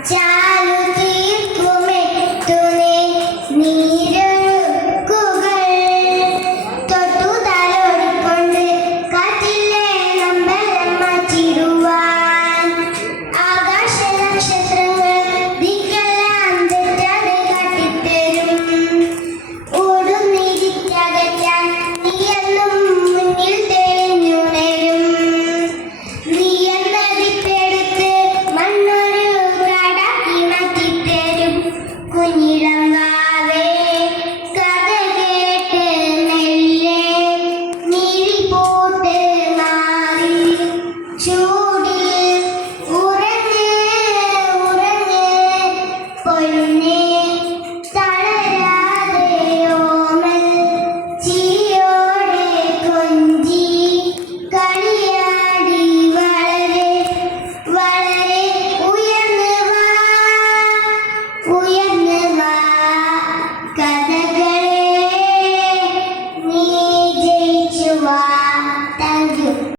അച്ഛാ chú